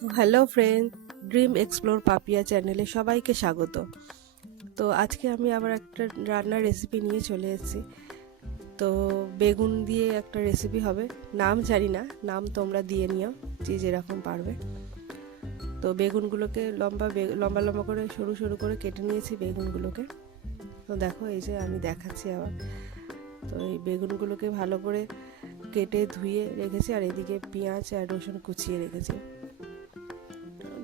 তো hello friend, dream explore Papiya চ্যানেলে সবাইকে স্বাগত। তো আজকে আমি আবার একটা রান্নার রেসিপি নিয়ে চলে এসেছি। তো বেগুন দিয়ে একটা রেসিপি হবে, নাম জানি না, নাম তোমরা দিয়ে নিও যে যেরকম পারবে। তো বেগুনগুলোকে লম্বা লম্বা লম্বা করে সরু সরু করে কেটে নিয়েছি বেগুনগুলোকে। তো দেখো, এই যে আমি দেখাচ্ছি আবার। তো এই বেগুনগুলোকে ভালো করে কেটে ধুয়ে রেখেছি, আর এদিকে পেঁয়াজ আর রসুন কুচিয়ে রেখেছি।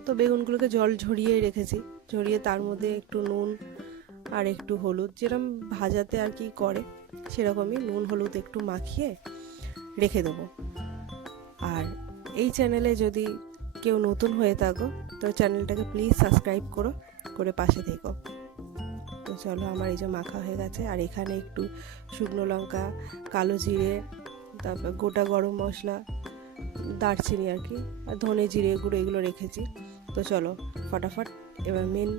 তো বেগুনগুলোকে জল ঝরিয়ে রেখেছি, ঝরিয়ে তার মধ্যে একটু নুন আর একটু হলুদ, যেরকম ভাজাতে আর কি করে সেরকমই নুন হলুদ একটু মাখিয়ে রেখে দেবো। আর এই চ্যানেলে যদি কেউ নতুন হয়ে থাকো তো চ্যানেলটাকে প্লিজ সাবস্ক্রাইব করে পাশে থেকো। তো চলো, আমার এই যে মাখা হয়ে গেছে, আর এখানে একটু শুকনো লঙ্কা, কালো জিরে, তারপর গোটা গরম মশলা, দারচিনি আর কি, আর ধনে জিরে গুঁড়ো এগুলো রেখেছি। তো চলো ফটাফট এবার মেন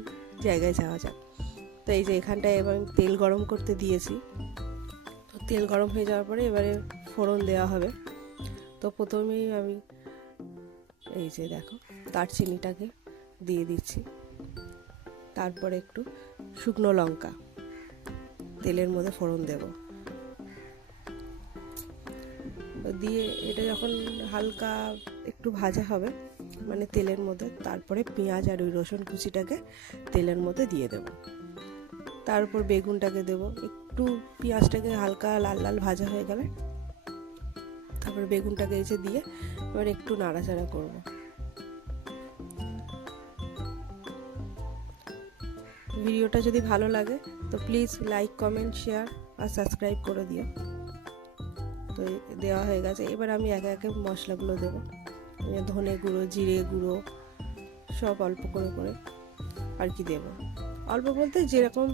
জায়গায় যাওয়া যাক। তো এই যে এখানটায় এবার তেল গরম করতে দিয়েছি। তো তেল গরম হয়ে যাওয়ার পরে এবারে ফোড়ন দেওয়া হবে। তো প্রথমেই আমি এই যে দেখো দারচিনিটাকে দিয়ে দিচ্ছি, তারপরে একটু শুকনো লঙ্কা তেলের মধ্যে ফোড়ন দেব। দিয়ে এটা যখন হালকা একটু ভাজা হবে মানে তেলের মধ্যে, তারপরে পেঁয়াজ আর ওই রসুন কুচিটাকে তেলের মধ্যে দিয়ে দেব। তারপর বেগুনটাকে দেব, একটু পেঁয়াজটাকে হালকা লাল লাল ভাজা হয়ে গেলে তারপর বেগুনটাকে এসে দিয়ে এবার একটু নাড়াচাড়া করব। ভিডিওটা যদি ভালো লাগে তো প্লিজ লাইক, কমেন্ট, শেয়ার আর সাবস্ক্রাইব করে দিও। তো দেওয়া হয়ে গেছে, এবার আমি একে একে মশলাগুলো দেবো। ধনে গুঁড়ো, জিরে গুঁড়ো সব অল্প করে করে আর কি দেবো। অল্প বলতে যেরকম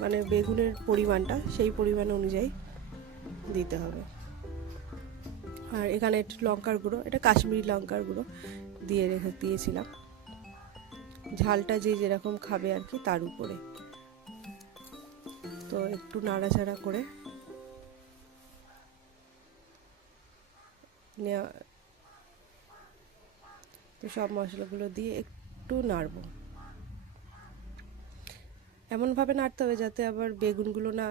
মানে বেগুনের পরিমাণটা সেই পরিমাণ অনুযায়ী দিতে হবে। আর এখানে একটু লঙ্কার গুঁড়ো, এটা কাশ্মীরি লঙ্কার গুঁড়ো দিয়েছিলাম, ঝালটা যে যেরকম খাবে আর কি তার উপরে। তো একটু নাড়াচাড়া করে নেওয়া, তো সব মশলাগুলো দিয়ে একটু নাড়বো। এমনভাবে নাড়তে হবে যাতে আবার বেগুনগুলো না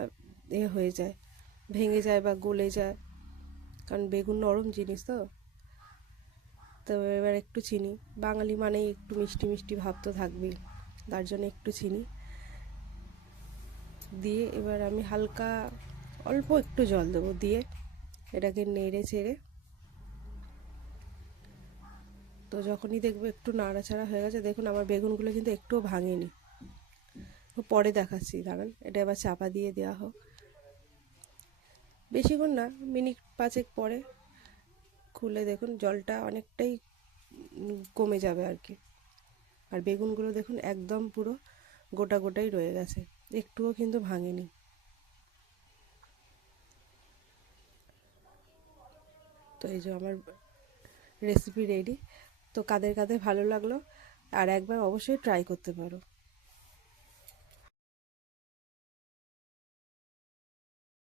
হয়ে যায়, ভেঙে যায় বা গলে যায়, কারণ বেগুন নরম জিনিস। তো এবার একটু চিনি, বাঙালি মানেই একটু মিষ্টি মিষ্টি ভাব তো থাকবেই, তার জন্য একটু চিনি দিয়ে এবার আমি হালকা অল্প একটু জল দেবো, দিয়ে এটাকে নেড়ে চেড়ে, তো যখনই দেখবো একটু নাড়াচাড়া হয়ে গেছে, দেখুন আমার বেগুনগুলো কিন্তু একটুও ভাঙেনি। পরে দেখাচ্ছি, দাঁড়ান, এটা এবার চাপা দিয়ে দেওয়া হোক। বেশিক্ষণ না, মিনিট 5 পরে খুলে দেখুন জলটা অনেকটাই কমে যাবে আর কি। আর বেগুনগুলো দেখুন একদম পুরো গোটা গোটাই রয়ে গেছে, একটুও কিন্তু ভাঙেনি। তো এই যে আমার রেসিপি রেডি। তো কাদের কাদের ভালো লাগলো আর একবার অবশ্যই ট্রাই করতে পারো।